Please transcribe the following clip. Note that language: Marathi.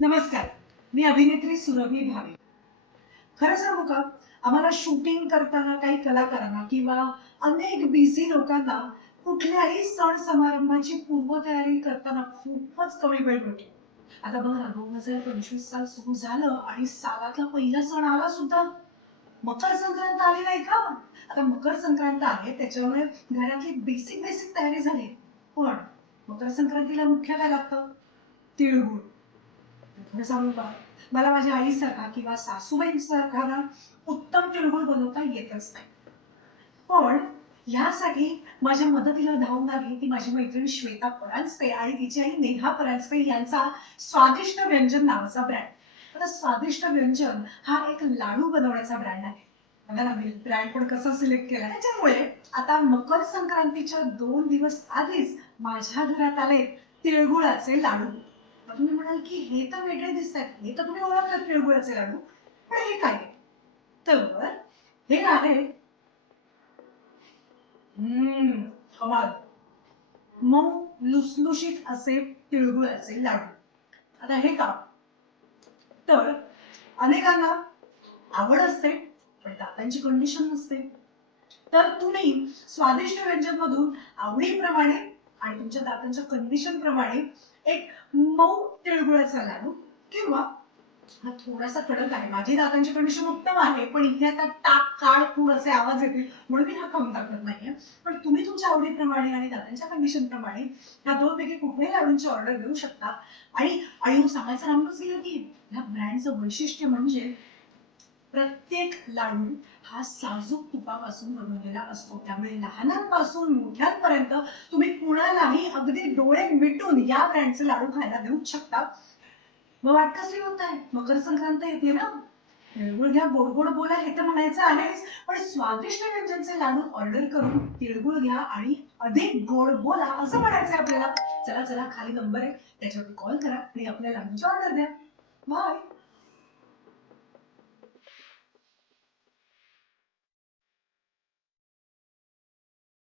नमस्कार. मी अभिनेत्री सुरभी भावे. खरं सांगू का? आम्हाला शूटिंग करताना काही कलाकारांना किंवा अनेक बिझी लोकांना कुठल्याही सण समारंभाची पूर्वतयारी करताना खूपच कमी वेळ मिळतो. आता बघा ना, 2025 साल सुरू झालं आणि सालातला पहिला सण आला सुद्धा. मकर संक्रांत आली नाही का? आता मकर संक्रांत आहे त्याच्यामुळे घरातली बेसिक बेसिक तयारी झाली. पण मकर संक्रांतीला मुख्य काय लागतं? तिळगुळ. खरं सांगू का? मला माझ्या आईसारखा किंवा सासूबाईंसारखा ना उत्तम तिळगुळ बनवता येतच नाही. पण ह्यासाठी माझ्या मदतीला धावून आली ती माझी मैत्रीण श्वेता परांजपे आणि तिची आई नेहा परांजपे यांचा स्वादिष्ट व्यंजन नावाचा ब्रँड. आता स्वादिष्ट व्यंजन हा एक लाडू बनवण्याचा ब्रँड आहे. बघा ना मी ब्रँड पण कसा सिलेक्ट केला. त्याच्यामुळे आता मकर संक्रांतीच्या 2 दिवस आधीच माझ्या घरात आले तिळगुळाचे लाडू. तुम्ही म्हणाल की हे तर वेगळे दिसत आहेत, हे तर तुम्ही ओळखतात तिळगुळाचे लाडू, पण हे काय आहे? तर हे आहे कमाल मऊ लुसलुशीत असे तिळगुळाचे लाडू. आता हे का? तर अनेकांना आवड असते पण दातांची कंडिशन नसते. तर तुम्ही स्वादिष्ट व्यंजन मधून आवडीप्रमाणे आणि तुमच्या दातांच्या कंडिशन प्रमाणे एक मऊ तिळगुळाचा लाडू किंवा हा थोडासा कडक आहे, माझी दातांची कंडिशन उत्तम आहे पण इथे आता टाक काळ खूप असे आवाज येतील म्हणून मी हा खाऊन टाकत नाहीये. पण तुम्ही तुमच्या आवडीप्रमाणे आणि दातांच्या कंडिशन प्रमाणे ह्या दोन पैकी कुठल्याही लाडूंची ऑर्डर देऊ शकता. आणि सांगायचं राहिलंच गेलं की ह्या ब्रँडचं वैशिष्ट्य म्हणजे प्रत्येक लाडू हा साजूक तुपापासून बनवलेला असतो. त्यामुळे लहानांपासून मोठ्यांपर्यंत तुम्ही कुणालाही अगदी डोळे मिटून या ब्रँडचे लाडू खायला देऊ शकता. मग वाट कसली होत मकर संक्रांत येते ना. तिळगुळ घ्या, गोड गोड बोला हे तर म्हणायचं आहेच, पण स्वादिष्ट व्यंजनचे लाडू ऑर्डर करून तिळगुळ घ्या आणि अधिक गोड बोला असं म्हणायचंय आपल्याला. चला चला, खाली नंबर आहे त्याच्यावर कॉल करा आणि आपल्या लाडूची ऑर्डर द्या. बाय.